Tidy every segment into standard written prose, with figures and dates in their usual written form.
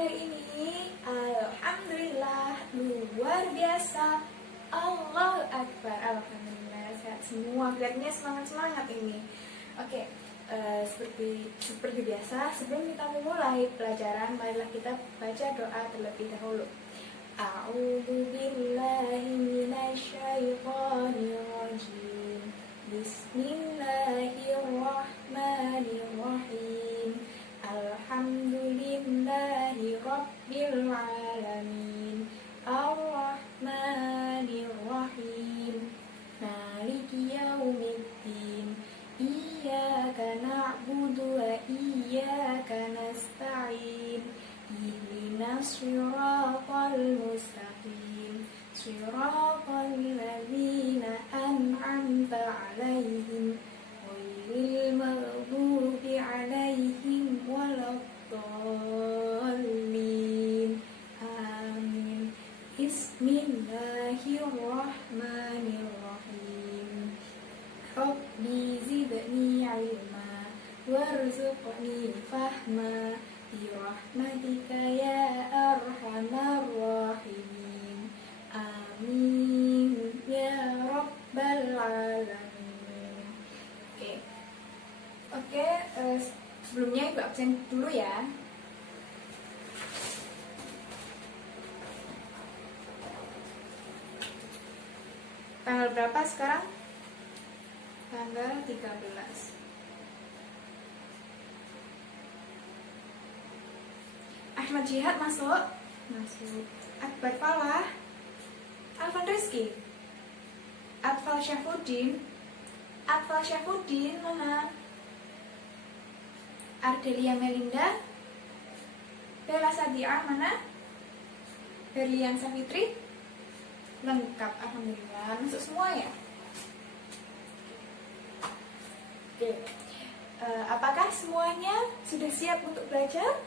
hari ini, alhamdulillah, luar biasa. Allahu Akbar. Alhamdulillah, sehat semua. Kelihatannya semangat-semangat ini. Oke, seperti biasa, sebelum kita memulai pelajaran, marilah kita baca doa terlebih dahulu. A'udzu billahi minasyaitonir rajim. Bismillahirrahmanirrahim. Alhamdulillahi rabbil alamin. Ar-Rahmanir-Rahim. Maliki yaumiddin. Iyyaka na'budu wa iyyaka nasta'in. Ihdinas siratal mustaqim. Siratal ladzina an'amta 'alaihim ghairil maghdubi 'alaihim waladdallin. Amin. Bismillahirrahmanirrahim. Rabbi zidni 'ilma warzuqni fahma birahmatika ya arhamar rahimin. Amin ya rabbal alamin. Oke, sebelumnya Ibu absen dulu ya. Tanggal berapa sekarang? Tanggal 13. Ahmad Jihad masuk? Masuk. Akbar Falah? Alvan Rizky? Atfal Syafuddin? Atfal Syafuddin mana? Ardelia Melinda? Bella Sadiah mana? Berlian Safitri? Lengkap, alhamdulillah. Masuk semua ya? Oke. Apakah semuanya sudah siap untuk belajar?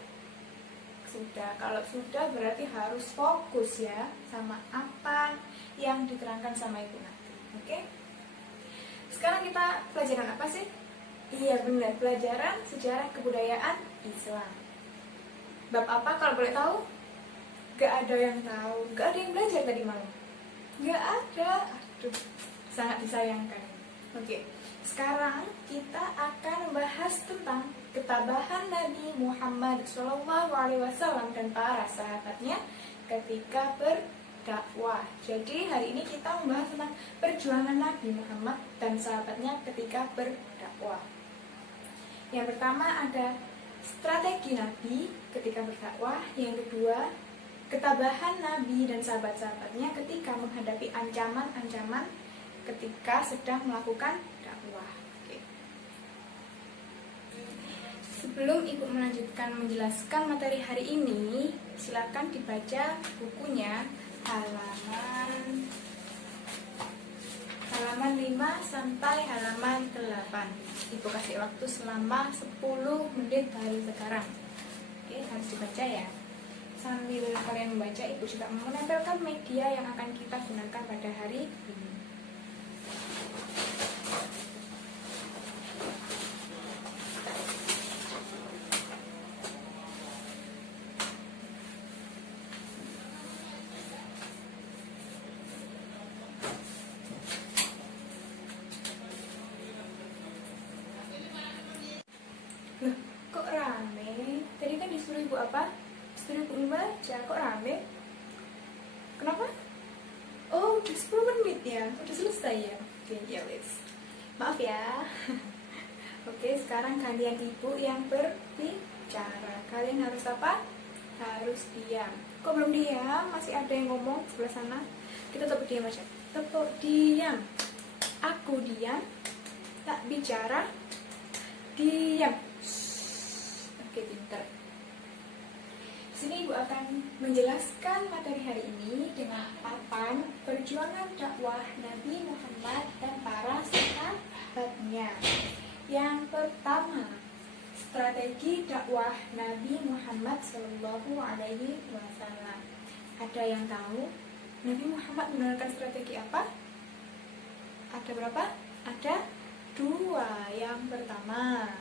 Sudah. Kalau sudah berarti harus fokus ya sama apa yang diterangkan sama Ibu nanti. Oke? Sekarang kita pelajaran apa sih? Iya benar, pelajaran sejarah kebudayaan Islam. Bab apa kalau boleh tahu? Gak ada yang tahu. Gak ada yang belajar tadi malam. Gak ada. Aduh, sangat disayangkan. Oke. Sekarang kita akan membahas tentang ketabahan Nabi Muhammad SAW dan para sahabatnya ketika berdakwah. Jadi hari ini kita membahas tentang perjuangan Nabi Muhammad dan sahabatnya ketika berdakwah. Yang pertama ada strategi Nabi ketika berdakwah. Yang kedua, ketabahan Nabi dan sahabat-sahabatnya ketika menghadapi ancaman-ancaman ketika sedang melakukan dakwah. Oke. Sebelum Ibu melanjutkan menjelaskan materi hari ini, silakan dibaca bukunya halaman 5 sampai halaman 8. Ibu kasih waktu selama 10 menit dari sekarang. Oke, harus dibaca ya. Sambil kalian membaca, Ibu juga menempelkan media yang akan kita gunakan pada hari ini. Loh, kok rame? Tadi kan disuruh Ibu apa? Disuruh Ibu membaca, kok rame? Kenapa? Oh, udah 10 menit ya? Udah selesai ya? Oke, ya wes. Maaf ya. Oke, sekarang kalian Ibu yang berbicara. Kalian harus apa? Harus diam. Kok belum diam? Masih ada yang ngomong sebelah sana? Kita tepuk diam aja. Tepuk diam. Aku diam. Tak bicara. Diam. Oke, pinter. Di sini Ibu akan menjelaskan materi hari ini dengan papan perjuangan dakwah Nabi Muhammad dan para sahabatnya. Yang pertama, strategi dakwah Nabi Muhammad SAW. Ada yang tahu Nabi Muhammad menggunakan strategi apa? Ada berapa? Ada 2. Yang pertama,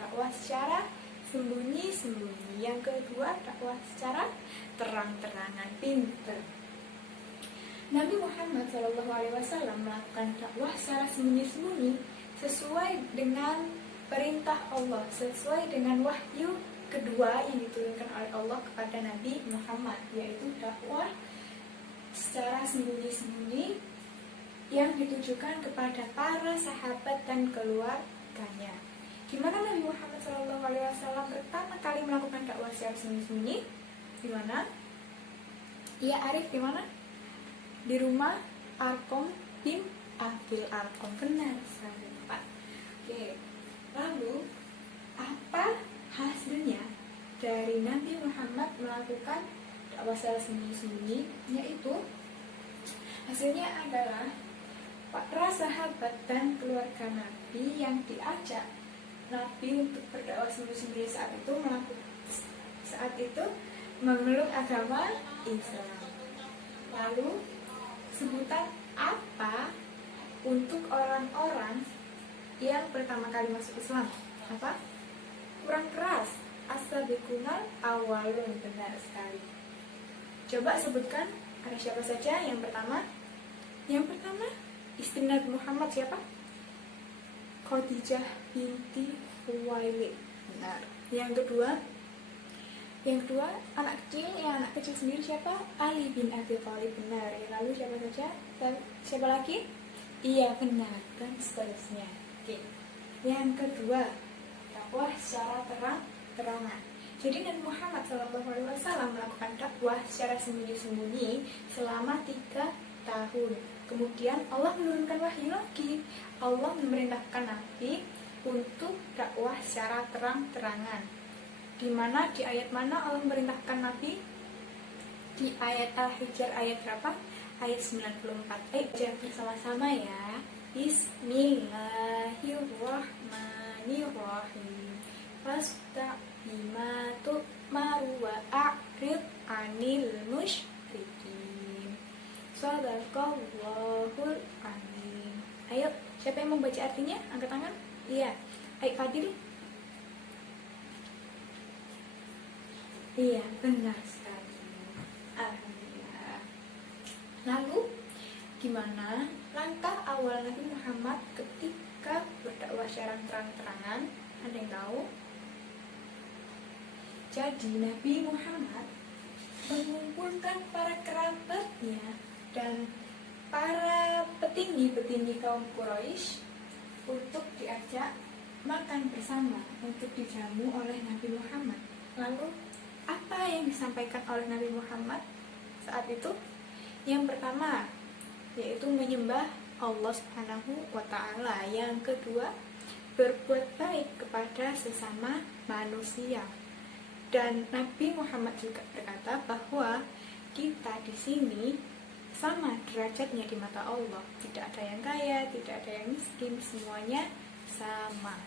dakwah secara sembunyi-sembunyi. Yang kedua, dakwah secara terang-terangan, pinter. Nabi Muhammad SAW melakukan dakwah secara sembunyi-sembunyi sesuai dengan perintah Allah, sesuai dengan wahyu kedua yang diturunkan oleh Allah kepada Nabi Muhammad, yaitu dakwah secara sembunyi-sembunyi yang ditujukan kepada para sahabat dan keluarganya. Gimana Nabi Muhammad SAW pertama kali melakukan dakwah secara sembunyi-sembunyi? Gimana? Iya, Arif, gimana? Di rumah Arkom bin Abil Arkom. Benar sekali, Pak. Oke. Lalu apa hasilnya dari Nabi Muhammad melakukan dakwah secara sembunyi-sembunyi? Yaitu hasilnya adalah para sahabat dan keluarga Nabi yang diajak Nabi untuk berdakwah sembunyi-sembunyi saat itu memeluk agama Islam. Lalu sebutan apa untuk orang-orang yang pertama kali masuk Islam? Apa? Kurang keras. As-sabiqunal awwalun. Benar sekali. Coba sebutkan, ada siapa saja yang pertama? Yang pertama, istri Nabi Muhammad siapa? Khadijah binti Khuwailid. Benar. Yang kedua, anak kecil sendiri siapa? Ali bin Abi Thalib. Benar. Lalu siapa saja? Siapa lagi? Iya, benar. Dan seterusnya. Oke. Yang kedua, dakwah secara terang-terangan. Jadi Nabi Muhammad SAW melakukan dakwah secara sembunyi-sembunyi selama 3 tahun. Kemudian Allah menurunkan wahyu lagi. Allah memerintahkan Nabi untuk dakwah secara terang-terangan. Di mana, di ayat mana Allah memerintahkan Nabi? Di ayat Al-Hijr ayat berapa? Ayat 94. Baca bersama-sama ya. Bismillahirrahmanirrahim. Fastaqima tu'maru wa a'rid 'anil musyrikin. Shadaqallahul azim. Ayo, siapa yang membaca artinya? Angkat tangan. Iya. Ayo Fadil. Iya, benar sekali. Alhamdulillah. Lalu, gimana langkah awal Nabi Muhammad ketika berdakwah secara terang-terangan? Ada yang tahu? Jadi, Nabi Muhammad mengumpulkan para kerabatnya dan para petinggi-petinggi kaum Quraisy untuk diajak makan bersama, untuk dijamu oleh Nabi Muhammad. Lalu, apa yang disampaikan oleh Nabi Muhammad saat itu? Yang pertama, yaitu menyembah Allah Subhanahu wa Ta'ala. Yang kedua, berbuat baik kepada sesama manusia. Dan Nabi Muhammad juga berkata bahwa kita di sini sama derajatnya di mata Allah. Tidak ada yang kaya, tidak ada yang miskin, semuanya sama.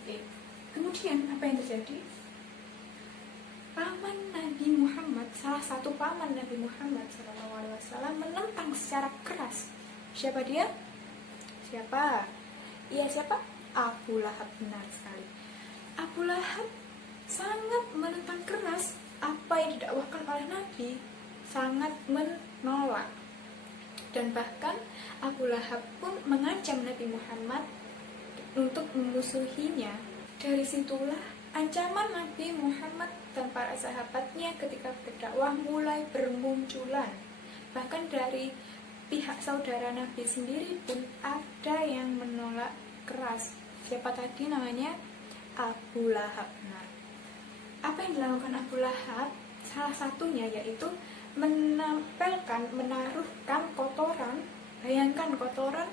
Oke. Kemudian apa yang terjadi? Paman Nabi Muhammad, salah satu paman Nabi Muhammad SAW menentang secara keras. Siapa dia? Siapa? Iya, siapa? Abu Lahab. Benar sekali. Abu Lahab sangat menentang keras apa yang didakwahkan oleh Nabi, sangat menolak. Dan bahkan Abu Lahab pun mengancam Nabi Muhammad untuk memusuhinya. Dari situlah ancaman Nabi Muhammad dan para sahabatnya ketika berdakwah mulai bermunculan. Bahkan dari pihak saudara Nabi sendiri pun ada yang menolak keras. Siapa tadi namanya? Abu Lahab. Nah, apa yang dilakukan Abu Lahab? Salah satunya yaitu menaruhkan kotoran. Bayangkan kotoran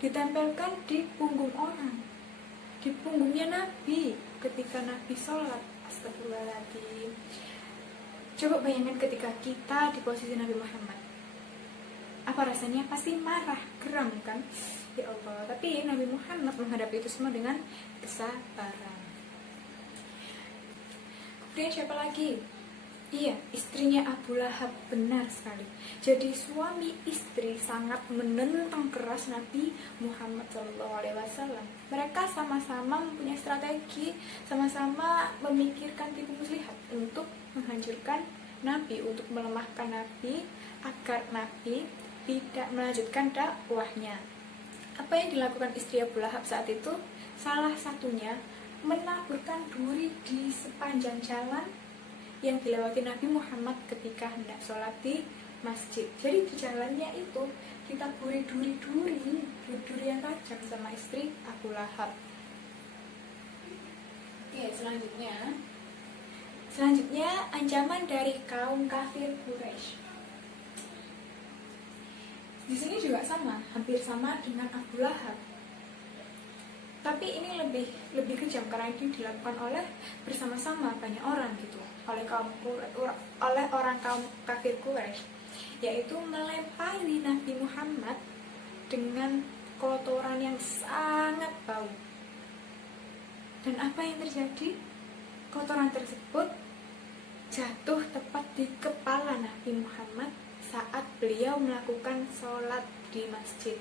ditempelkan di punggung orang, di punggungnya Nabi ketika Nabi sholat. Astagfirullahaladzim. Coba bayangkan ketika kita di posisi Nabi Muhammad, apa rasanya? Pasti marah, geram kan? Ya Allah. Tapi Nabi Muhammad menghadapi itu semua dengan kesabaran. Kemudian siapa lagi? Iya, istrinya Abu Lahab, benar sekali. Jadi suami istri sangat menentang keras Nabi Muhammad SAW. Mereka sama-sama mempunyai strategi, sama-sama memikirkan tipu muslihat untuk menghancurkan Nabi, untuk melemahkan Nabi, agar Nabi tidak melanjutkan dakwahnya. Apa yang dilakukan istri Abu Lahab saat itu? Salah satunya menaburkan duri di sepanjang jalan yang dilewati Nabi Muhammad ketika hendak sholat di masjid. Jadi di jalannya itu ditaburi duri yang tajam sama istri Abu Lahab. Oke, selanjutnya ancaman dari kaum kafir Quraisy. Di sini juga sama, hampir sama dengan Abu Lahab. Tapi ini lebih kejam karena itu dilakukan oleh bersama-sama banyak orang gitu, oleh orang kaum kafir Quraisy, yaitu melempari Nabi Muhammad dengan kotoran yang sangat bau. Dan apa yang terjadi? Kotoran tersebut jatuh tepat di kepala Nabi Muhammad saat beliau melakukan sholat di masjid.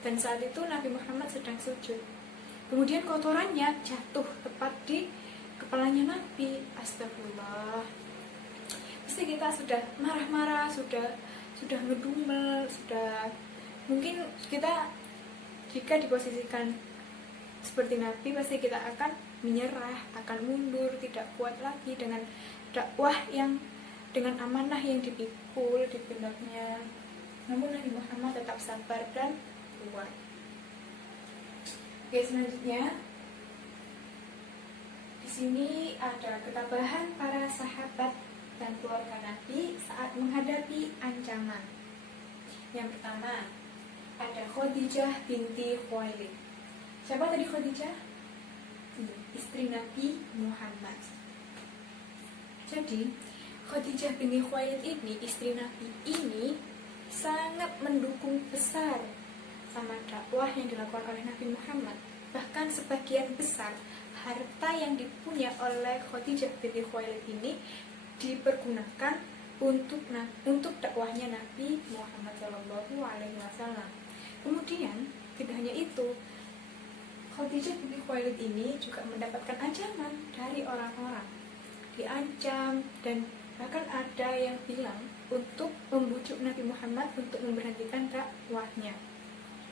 Dan saat itu Nabi Muhammad sedang sujud. Kemudian kotorannya jatuh tepat di kepalanya Nabi. Astagfirullah. Pasti kita sudah marah-marah, sudah ngedumel, mungkin kita jika diposisikan seperti Nabi, pasti kita akan menyerah, akan mundur, tidak kuat lagi dengan dakwah dengan amanah yang dipikul di pundaknya. Namun Nabi Muhammad tetap sabar dan kuat. Oke, selanjutnya di sini ada ketabahan para sahabat dan keluarga Nabi saat menghadapi ancaman. Yang pertama, ada Khadijah binti Khuwailid. Siapa tadi Khadijah? Istri Nabi Muhammad. Jadi Khadijah binti Khuwailid ini, istri Nabi ini, sangat mendukung besar sama dakwah yang dilakukan oleh Nabi Muhammad. Bahkan sebagian besar harta yang dipunya oleh Khadijah binti Khuwailid ini dipergunakan untuk dakwahnya Nabi Muhammad SAW. Kemudian tidak hanya itu, Khadijah binti Khuwailid ini juga mendapatkan ancaman dari orang-orang. Diancam dan bahkan ada yang bilang untuk membujuk Nabi Muhammad untuk memberhentikan dakwahnya.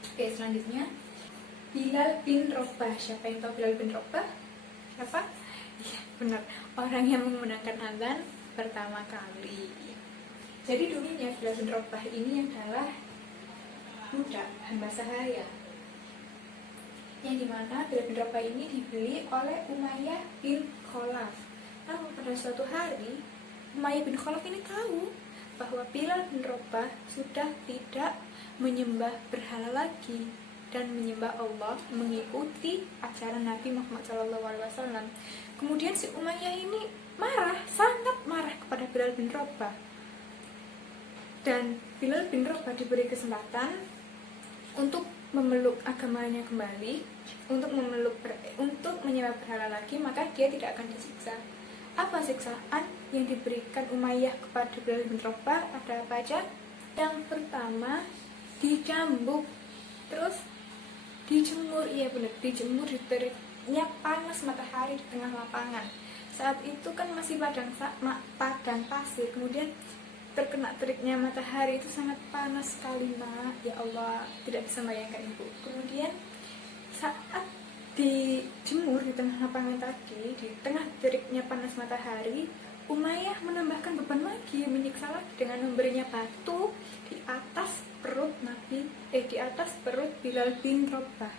Oke, selanjutnya Bilal bin Rabah. Siapa yang tahu Bilal bin Rabah? Siapa? Iya, benar. Orang yang menggunakan azan pertama kali. Jadi dulunya Bilal bin Rabah ini adalah budak hamba sahaya, yang dimana Bilal bin Rabah ini dibeli oleh Umayyah bin Khalaf. Namun pada suatu hari Umayyah bin Khalaf ini tahu bahwa Bilal bin Rabah sudah tidak menyembah berhala lagi dan menyembah Allah, mengikuti ajaran Nabi Muhammad SAW. Kemudian si Umayyah ini marah, sangat marah kepada Bilal bin Rabah. Dan Bilal bin Rabah diberi kesempatan untuk memeluk agamanya kembali, untuk menyembah berhala lagi, maka dia tidak akan disiksa. Apa siksaan yang diberikan Umayyah kepada Bilal bin Rabah? Ada apa aja? Yang pertama, dicambuk, terus dijemur. Iya benar, dijemur di teriknya panas matahari di tengah lapangan. Saat itu kan masih padang pasir, kemudian terkena teriknya matahari, itu sangat panas sekali, Mak. Ya Allah, tidak bisa bayangkan Ibu. Kemudian saat dijemur di tengah lapangan tadi, di tengah teriknya panas matahari, Umayyah menambahkan beban lagi, menyiksa lagi dengan memberinya batu di atas perut di atas perut Bilal bin Rabah.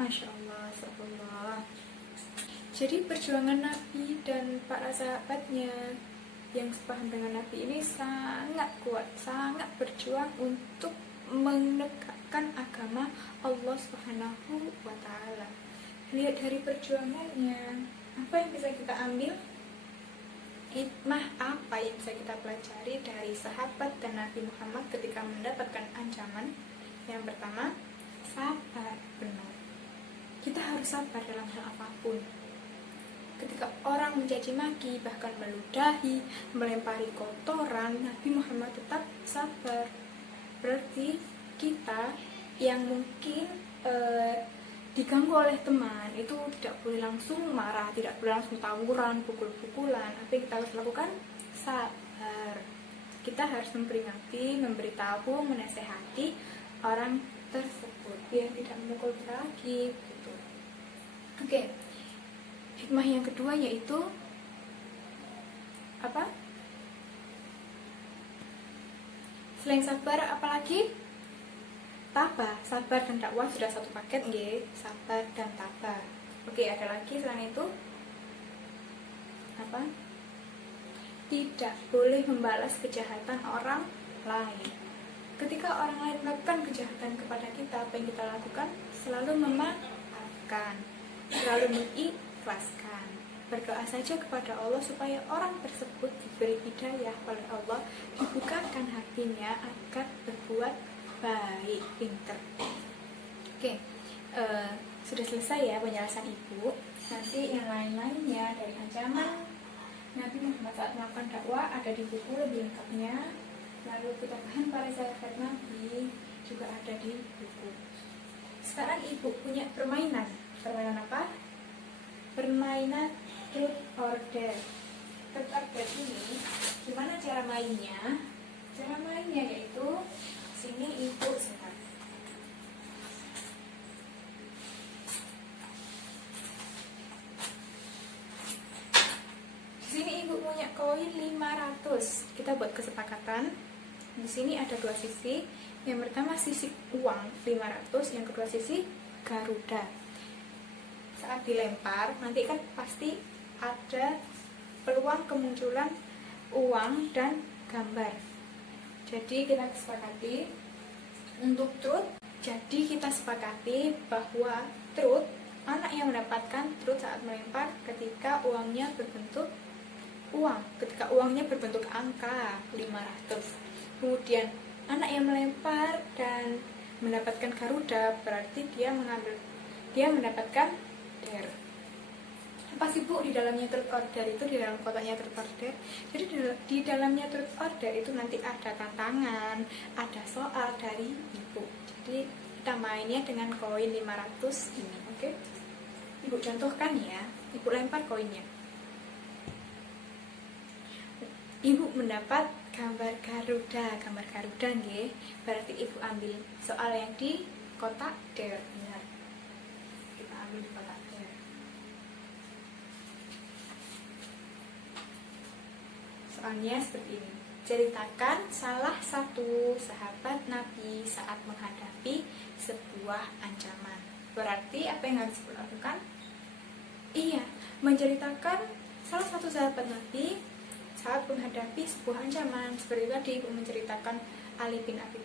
Masya Allah, astagfirullah. Jadi perjuangan Nabi dan para sahabatnya yang sepaham dengan Nabi ini sangat kuat, sangat berjuang untuk menegakkan agama Allah Subhanahu wa Ta'ala. Lihat dari perjuangannya, apa yang bisa kita ambil? Hikmah apa yang bisa kita pelajari dari sahabat dan Nabi Muhammad ketika mendapatkan ancaman? Yang pertama, sabar. Benar, kita harus sabar dalam hal apapun. Ketika orang orang mencaci maki, bahkan meludahi, melempari kotoran, Nabi Muhammad tetap sabar. Berarti kita yang mungkin diganggu oleh teman itu tidak boleh langsung marah, tidak boleh langsung tawuran, pukul-pukulan. Apa yang kita harus lakukan? Sabar. Kita harus memperingati, memberitahu, menasehati orang tersebut biar tidak memukul lagi gitu. Oke. Hikmah yang kedua yaitu apa? Selain sabar apalagi? Tabah. Sabar dan dakwah sudah satu paket nggih. Sabar dan tabah. Oke, ada lagi selain itu? Apa? Tidak boleh membalas kejahatan orang lain. Ketika orang lain melakukan kejahatan kepada kita, apa yang kita lakukan? Selalu memaafkan, selalu mengikhlaskan. Berdoa saja kepada Allah supaya orang tersebut diberi hidayah oleh Allah, dibukakan hatinya agar berbuat baik, pinter. Oke, sudah selesai ya penjelasan Ibu. Nanti yang lain-lainnya dari ancaman Nabi Muhammad saat melakukan dakwah ada di buku lebih lengkapnya. Lalu ketabahan para sahabat Nabi juga ada di buku. Sekarang Ibu punya permainan. Permainan apa? Permainan truth or dare. Truth or dare ini gimana cara mainnya? Cara mainnya yaitu sini Ibu sehat. Di sini Ibu punya koin 500. Kita buat kesepakatan. Di sini ada dua sisi. Yang pertama sisi uang 500, yang kedua sisi Garuda. Saat dilempar, nanti kan pasti ada peluang kemunculan uang dan gambar. Jadi kita sepakati untuk truth. Jadi kita sepakati bahwa truth, anak yang mendapatkan truth saat melempar ketika uangnya berbentuk uang, ketika uangnya berbentuk angka 500. Kemudian anak yang melempar dan mendapatkan Garuda berarti dia mendapatkan dare. Apa sih Bu di dalamnya truth or dare itu, di dalam kotaknya truth or dare? Jadi di dalamnya truth or dare itu nanti ada tantangan, ada soal dari Ibu. Jadi kita mainnya dengan koin 500 ini, oke? Ibu contohkan ya, Ibu lempar koinnya. Ibu mendapat gambar Garuda nggih. Berarti Ibu ambil soal yang di kotak dare. Benar. Kita ambil di kotak dare. Soalnya seperti ini. Ceritakan salah satu sahabat Nabi saat menghadapi sebuah ancaman. Berarti apa yang harus dilakukan? Iya, menceritakan salah satu sahabat Nabi saat menghadapi sebuah ancaman. Seperti tadi Ibu menceritakan Ali bin Abi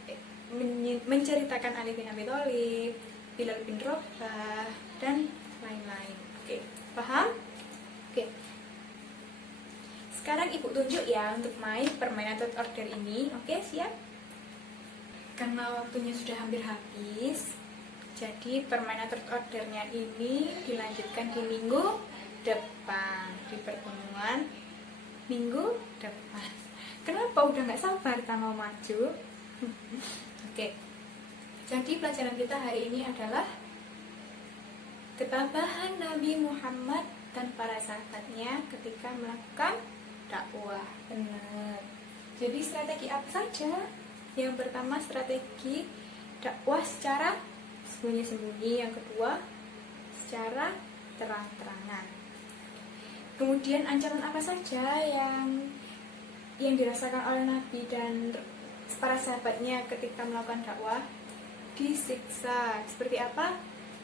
Thalib, Bilal bin Rabah, dan lain-lain. Oke, paham? Oke. Sekarang Ibu tunjuk ya untuk main permainan truth or dare ini. Oke, siap? Karena waktunya sudah hampir habis, jadi permainan truth or dare-nya ini dilanjutkan di minggu depan, di pertemuan minggu depan. Kenapa udah nggak sabar kita mau maju? Oke. Jadi pelajaran kita hari ini adalah ketabahan Nabi Muhammad dan para sahabatnya ketika melakukan dakwah. Benar. Jadi strategi apa saja? Yang pertama strategi dakwah secara sembunyi-sembunyi. Yang kedua secara terang-terangan. Kemudian ancaman apa saja yang dirasakan oleh Nabi dan para sahabatnya ketika melakukan dakwah? Disiksa. Seperti apa?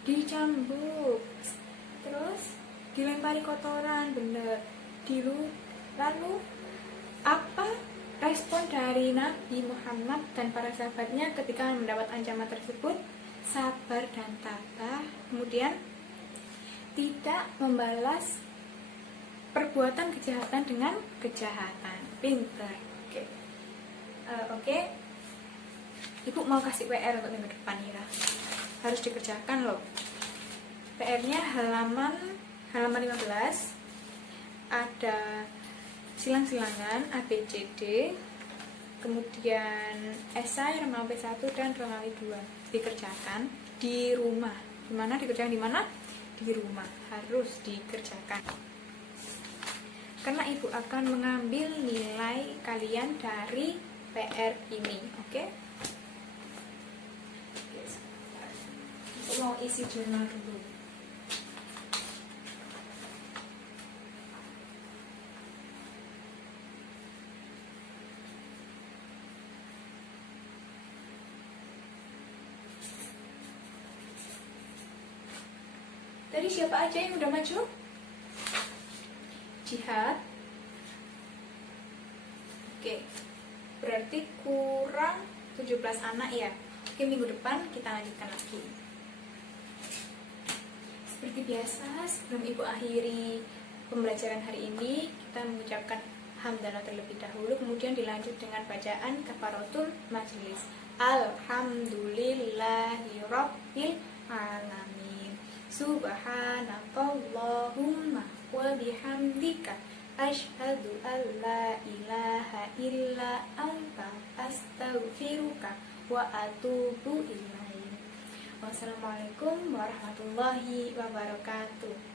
Dicambuk. Terus dilempari kotoran, bener. Lalu apa respon dari Nabi Muhammad dan para sahabatnya ketika mendapat ancaman tersebut? Sabar dan tabah. Kemudian tidak membalas perbuatan kejahatan dengan kejahatan. Pintar. Oke. Ibu mau kasih PR untuk minggu depan ya. Harus dikerjakan loh. PR-nya halaman 15. ada silang-silangan ABCD, kemudian esai Romawi 1 dan Romawi 2 dikerjakan di rumah. Dimana dikerjakan di mana? Di rumah, harus dikerjakan. Karena ibu akan mengambil nilai kalian dari PR ini, oke? Mau isi jurnal dulu. Tadi siapa aja yang udah maju? Jihad. Oke, berarti kurang 17 anak ya. Oke, minggu depan kita lanjutkan lagi. Seperti biasa, sebelum ibu akhiri pembelajaran hari ini, kita mengucapkan hamdalah terlebih dahulu, kemudian dilanjut dengan bacaan kafaratul majlis. Alhamdulillahirabbil alamin. Subhanakallahumma wa bihamdika asyhadu an la ilaha illa anta astaghfiruka wa atubu ilaik. Wassalamualaikum warahmatullahi wabarakatuh.